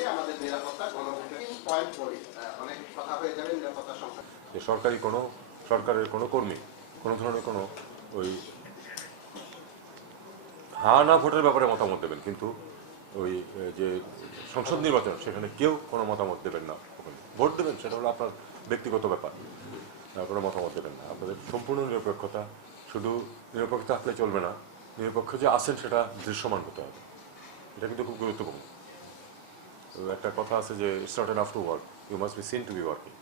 মিলে আমাদের নিরাপত্তা গণভোটের পয়েন্ট বলি অনেক কথা হয়ে যাবে নিরাপত্তার সংখ্যা। সরকারের কোনো কর্মী কোনো ধরনের কোনো ওই হ্যাঁ না ভোটের ব্যাপারে মতামত দেবেন, কিন্তু ওই যে সংসদ নির্বাচন সেখানে কেউ কোনো মতামত দেবেন না। ভোট দেবেন সেটা হলো আপনার ব্যক্তিগত ব্যাপার, কোনো মতামত দেবেন না। আপনাদের সম্পূর্ণ নিরপেক্ষতা, শুধু নিরপেক্ষতা থাকলে চলবে না, নিরপেক্ষ যে আছেন সেটা দৃশ্যমান হতে হবে। এটা কিন্তু খুব গুরুত্বপূর্ণ। একটা কথা আছে যে it's not enough to work, you must be seen to be working.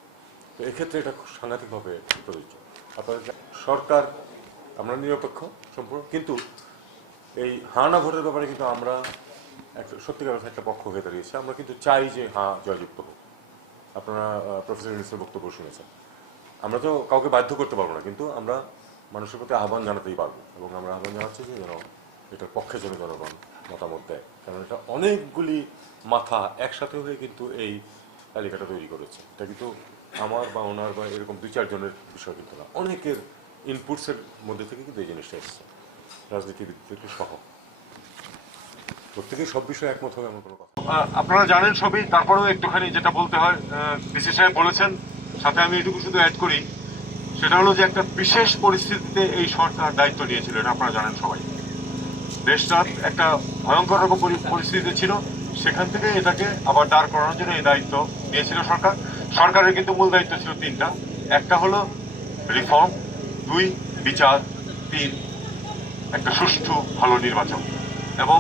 তো এক্ষেত্রে এটা সাংঘাতিকভাবে প্রযোজ্য। আপনাদের সরকার, আমরা নিরপেক্ষ সম্পূর্ণ, কিন্তু এই হাঁ না ভোটের ব্যাপারে কিন্তু আমরা একটা সত্যিকার একটা পক্ষ হয়ে দাঁড়িয়েছি। আমরা কিন্তু চাই যে হাঁ জয়যুক্ত হোক। আপনারা প্রফেসর ইউনূসের বক্তব্য শুনেছেন। আমরা তো কাউকে বাধ্য করতে পারবো না, কিন্তু আমরা মানুষের প্রতি আহ্বান জানাতেই পারবো, এবং আমরা আহ্বান জানাচ্ছি যে যেন এটার পক্ষে যেন জনগণ মতামত দেয়। কারণ এটা অনেকগুলি মাথা একসাথে হয়ে কিন্তু এই তালিকাটা তৈরি করেছে। এটা কিন্তু আমার বা ওনার বা এরকম 2-4 জনের বিষয় কিন্তু না, অনেকের ইনপুটসের মধ্যে থেকে কিন্তু এই জিনিসটা এসছে, রাজনীতিবিদদের সহ। প্রত্যেকেই সব বিষয়ে একমত হবে এমন কোনো কথা। আপনারা জানেন সবই, তারপরেও একটুখানি যেটা বলতে হয়, বিসি সাহেব বলেছেন, সাথে আমি এটুকু শুধু অ্যাড করি, সেটা হলো যে একটা বিশেষ পরিস্থিতিতে এই সরকার দায়িত্ব নিয়েছিল, এটা আপনারা জানেন সবাই। দেশটা একটা ভয়ঙ্কর রকম পরিস্থিতি ছিল, সেখান থেকে এটাকে আবার দাঁড় করানোর জন্য এই দায়িত্ব নিয়েছিল সরকার। সরকারের কিন্তু মূল দায়িত্ব ছিল 3টা। একটা হলো রিফর্ম, 2 বিচার, 3 একটা সুষ্ঠু ভালো নির্বাচন। এবং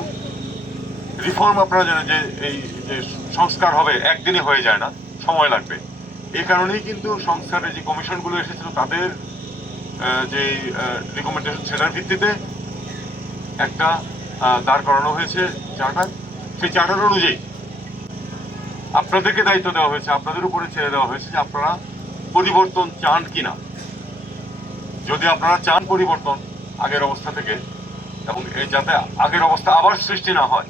রিফর্ম আপনারা জানেন যে এই যে সংস্কার হবে একদিনে হয়ে যায় না, সময় লাগবে। এই কারণেই কিন্তু সংস্কারের যে কমিশনগুলো এসেছিল তাদের যে রিকমেন্ডেশন, সেটার ভিত্তিতে একটা দাঁড় করানো হয়েছে চার্টার। সেই চার্টার অনুযায়ী আপনাদেরকে দায়িত্ব দেওয়া হয়েছে, আপনাদের উপরে ছেড়ে দেওয়া হয়েছে যে আপনারা পরিবর্তন চান কিনা। যদি আপনারা চান পরিবর্তন আগের অবস্থা থেকে, এবং যাতে আগের অবস্থা আবার সৃষ্টি না হয়,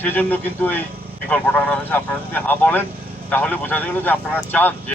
সেজন্য কিন্তু এই বিকল্পটা আনা হয়েছে। আপনারা যদি হ্যাঁ বলেন তাহলে বোঝা গেল যে আপনারা চান যে